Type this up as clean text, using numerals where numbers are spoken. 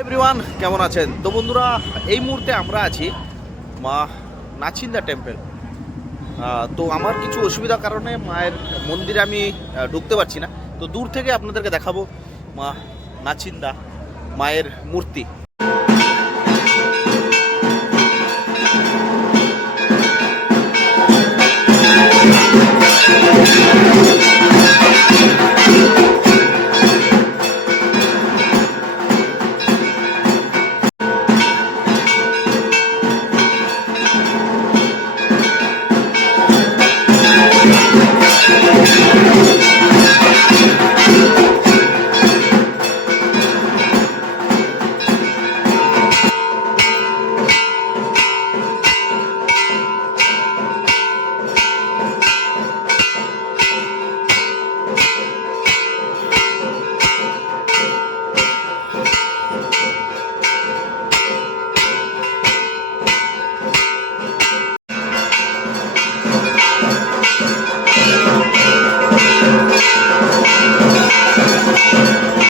Everyone, কেমন আছেন? তো বন্ধুরা, এই মুহূর্তে আমরা আছি মা নাচিন্দা টেম্পল। তো আমার কিছু অসুবিধার কারণে মায়ের মন্দিরে আমি ঢুকতে পারছি না। তো দূর থেকে আপনাদেরকে দেখাবো মা নাচিন্দা মায়ের মূর্তি।